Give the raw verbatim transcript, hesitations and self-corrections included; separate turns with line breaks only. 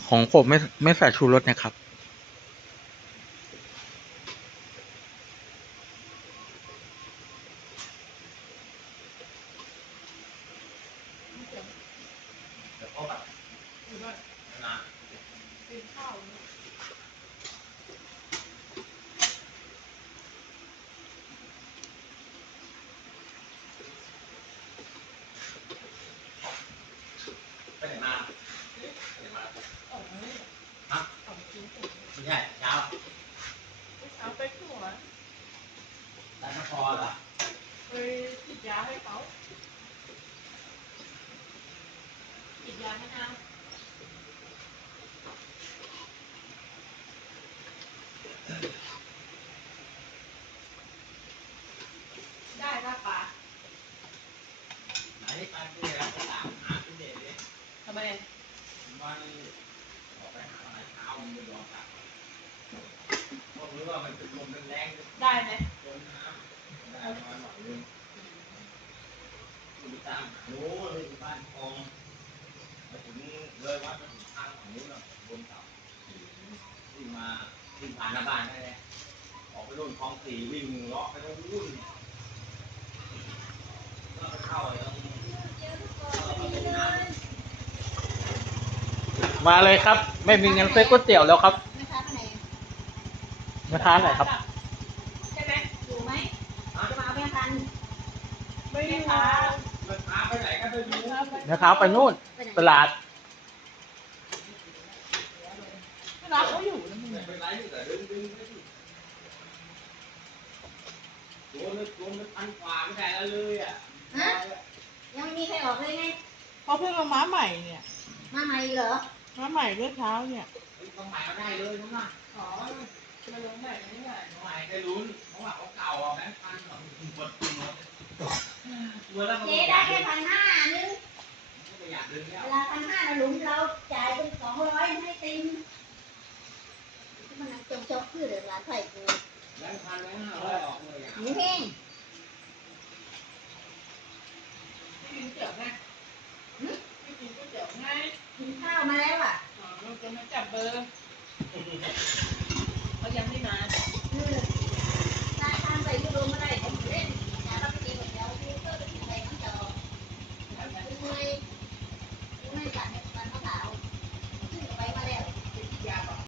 ของผมไม่ไม่ใส่ชูรสนะครับ
เดี๋ยวพ่อแบบนะไปไหนมาไปไหนมาฮะไม่ใช่เช้า
เอาไปขวด
ร้านนครเหรอ
ไปฉีดยาให้เขาฉีดยาให้เอาได้ป่ะป่า
ไหนไปที่ร้านตามหาที่เด็ดเลย
ทำไม
มันออกไปหาอะไรเช้ามันไม่ยอมกลับเพราะรู้ว่ามันเป็นลมแรงๆ
ได้ไหม
โดนน้ำได้ประมาณหน่อยนึงอยู่ตามหาโน้เลยอยู่บ้านคลองมาถึงเลยวัดมาถึงทางฝั่งนู้นแล้วบนเขาวิ่งมาวิ่งผ่านหน้าบ้านได้เลยออกไปโดนคลองสี่วิ่งเลาะไปตรงนู้นแล้วก็เข้าไปตรงเข้าประตูน้ำ
มาเลยครับ ไม่มีเงินซื้อก๋วยเตี๋ยวแล้วครับ
แม่ค้าคนไหน
มาทานหน่อยครับ
ใช่ไหม
อยู่ไหมจะมาเอาแม่พันธุ์
ไม่มีค่ะ
มันพาไปไหนก็ไปดู
นะครับไปนู่น
ไปไหน
ตลาด
เวลาเขาอยู่แล้วมึง
ไม่เป็นไรแต่ดึงดึงไม่ถูกโดนโดนมันพันกว่าไม่ได้แล้วเลยอ่ะ
ฮะยังไม่มีใครออกเลยไง
เขาเพิ่งเอาม้าใหม่เนี่ย
มาใหม่เหรอ
ม้าใหม่เมื่อเช้าเนี่ย
ต้องหมายเอาได้เลยน้องน่ะ
อ๋อมาลงใหม่ไม่ใหม่
น้องหมายได้ลุ้นเพราะว่าเขาเก่าอ่ะแบงค์พันหมดหมดหมดเมื่อแล้วมัน
เจ๊ได้แค่พันห้านึง
ก็ไม่อยากดึงแล้ว
เวลาพันห้าเราหลุมเราจ่ายเป็นสองร้อยให้ติมมันนั่งจงจอกคือเดือดร้านไผ่กู
แบงค์พันแบงค์ห้าร้อยออกเลยอ่ะ
หมูแห้ง
ไม่กินเตี๋ยวไงไม่กินก๋วยเตี๋ยวไง
กินข้าวมาแล้วอ่ะ
อ๋อเราจะมาจับเบอร์เขายังไม่มา